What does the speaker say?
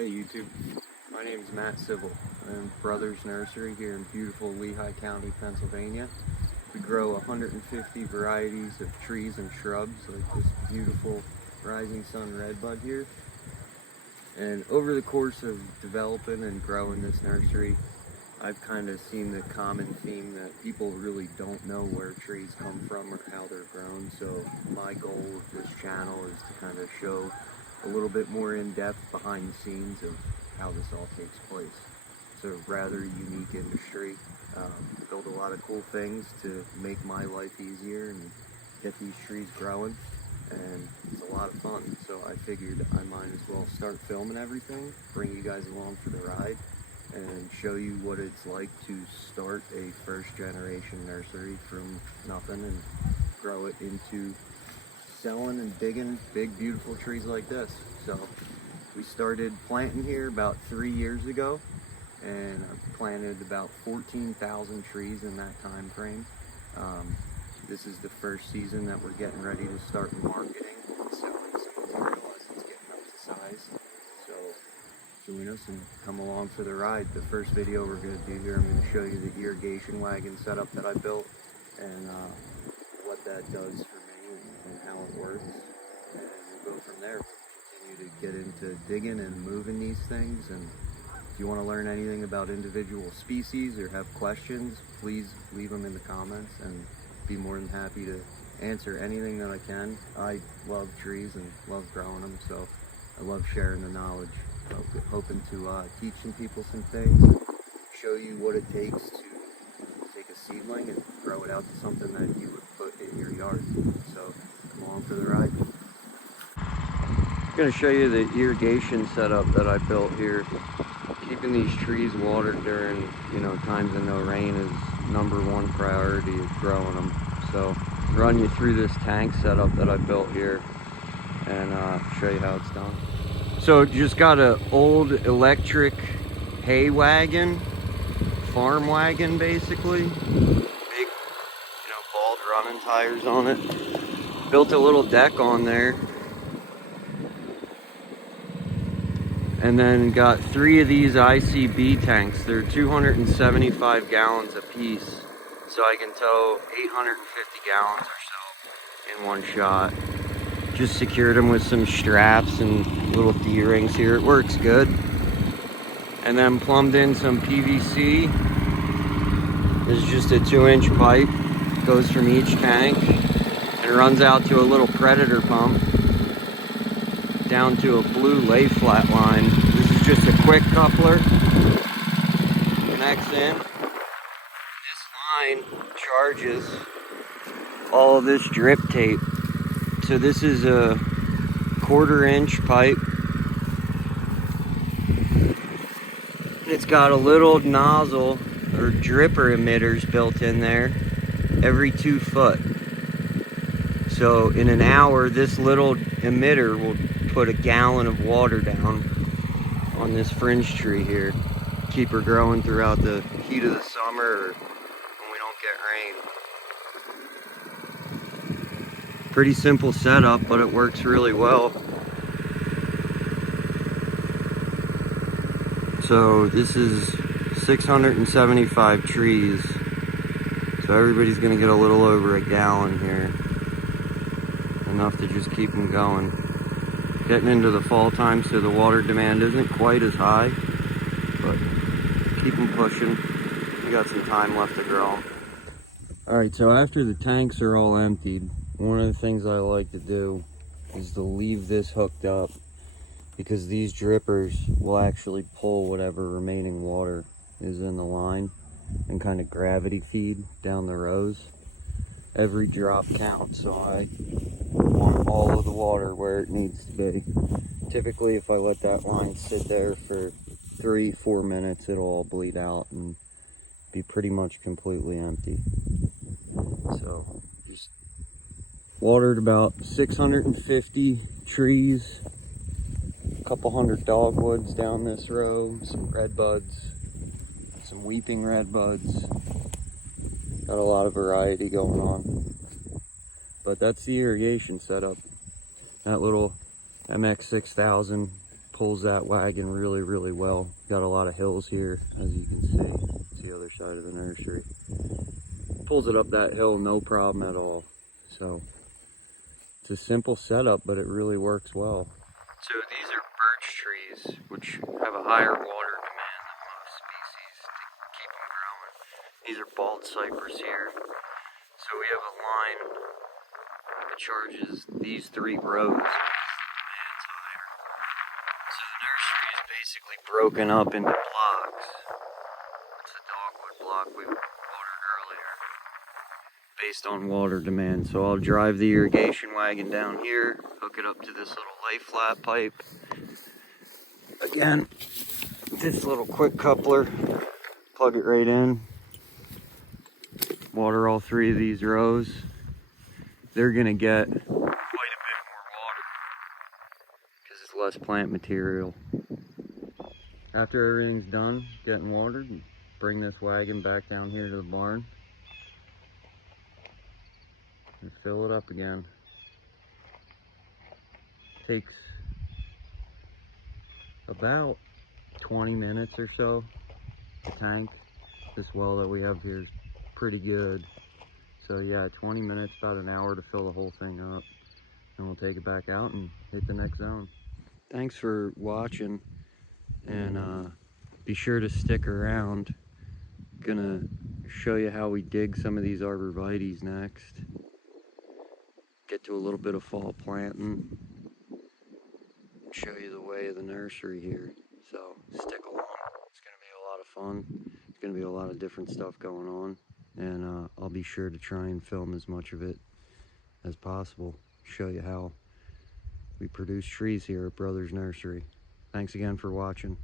Hey YouTube, my name is Matt Civil. I'm Brothers Nursery here in beautiful Lehigh County, Pennsylvania. We grow 150 varieties of trees and shrubs like this beautiful Rising Sun Redbud here. And over the course of developing and growing this nursery, I've kind of seen the common theme that people really don't know where trees come from or how they're grown. So my goal with this channel is to kind of show a little bit more in-depth behind the scenes of how this all takes place. It's a rather unique industry. Build a lot of cool things to make my life easier and get these trees growing, and it's a lot of fun. So I figured I might as well start filming everything, bring you guys along for the ride, and show you what it's like to start a first-generation nursery from nothing and grow it into selling and digging big beautiful trees like this. So we started planting here about 3 years ago, and I've planted about 14,000 trees in that time frame. This is the first season that we're getting ready to start marketing and selling some material as it's getting up to size. So join us and come along for the ride. The first video we're going to do here, I'm going to show you the irrigation wagon setup that I built and what that does for me and how it works, and we'll go from there. We'll continue to get into digging and moving these things, and if you want to learn anything about individual species or have questions, please leave them in the comments and be more than happy to answer anything that I can. I love trees and love growing them, so I love sharing the knowledge. Hoping to teach some people some things, and show you what it takes to take a seedling and grow it out to something that you would put in your yard. So come along for the ride. I'm going to show you the irrigation setup that I built here. Keeping these trees watered during, times of no rain is #1 priority of growing them. So run you through this tank setup that I built here and show you how it's done. So just got an old electric hay wagon, farm wagon basically. Big, bald running tires on it. Built a little deck on there. And then got 3 of these ICB tanks. They're 275 gallons a piece. So I can tow 850 gallons or so in one shot. Just secured them with some straps and little D-rings here. It works good. And then plumbed in some PVC. This is just a 2-inch pipe. Goes from each tank and runs out to a little Predator pump down to a blue lay flat line. This is just a quick coupler. Connects in. This line charges all of this drip tape. So this is a 1/4-inch pipe. It's got a little nozzle or dripper emitters built in there every 2 foot. So in an hour, this little emitter will put a gallon of water down on this fringe tree here. Keep her growing throughout the heat of the summer or when we don't get rain. Pretty simple setup, but it works really well. So this is 675 trees. So everybody's gonna get a little over a gallon here. Enough to just keep them going. Getting into the fall time, so the water demand isn't quite as high, but keep them pushing. We got some time left to grow them. Alright, so after the tanks are all emptied, one of the things I like to do is to leave this hooked up, because these drippers will actually pull whatever remaining water is in the line and kind of gravity feed down the rows. Every drop counts, so I want all of the water where it needs to be. Typically, if I let that line sit there for 3-4 minutes, it'll all bleed out and be pretty much completely empty. So just watered about 650 trees, a couple hundred dogwoods down this row, some redbuds, some weeping redbuds. Got a lot of variety going on. But that's the irrigation setup. That little MX6000 pulls that wagon really, really well. Got a lot of hills here, as you can see. It's the other side of the nursery. Pulls it up that hill, no problem at all. So it's a simple setup, but it really works well. So these are birch trees, which have a higher water demand than most species to keep them growing. These are bald cypress here. So we have a line that charges these 3 rows. Demand's higher. So the nursery is basically broken up into blocks. It's a dogwood block we watered earlier, based on water demand. So I'll drive the irrigation wagon down here, hook it up to this little lay flat pipe. Again, this little quick coupler, plug it right in, water all 3 of these rows. They're gonna get quite a bit more water because it's less plant material. After everything's done getting watered, bring this wagon back down here to the barn and fill it up again. Takes about 20 minutes or so. The tank, this well that we have here is pretty good. So yeah, 20 minutes, about an hour to fill the whole thing up. And we'll take it back out and hit the next zone. Thanks for watching, and be sure to stick around. Gonna show you how we dig some of these arborvitaes next. Get to a little bit of fall planting. Show you the way of the nursery here. So stick along. It's gonna be a lot of fun. It's gonna be a lot of different stuff going on. And I'll be sure to try and film as much of it as possible. Show you how we produce trees here at Brothers Nursery. Thanks again for watching.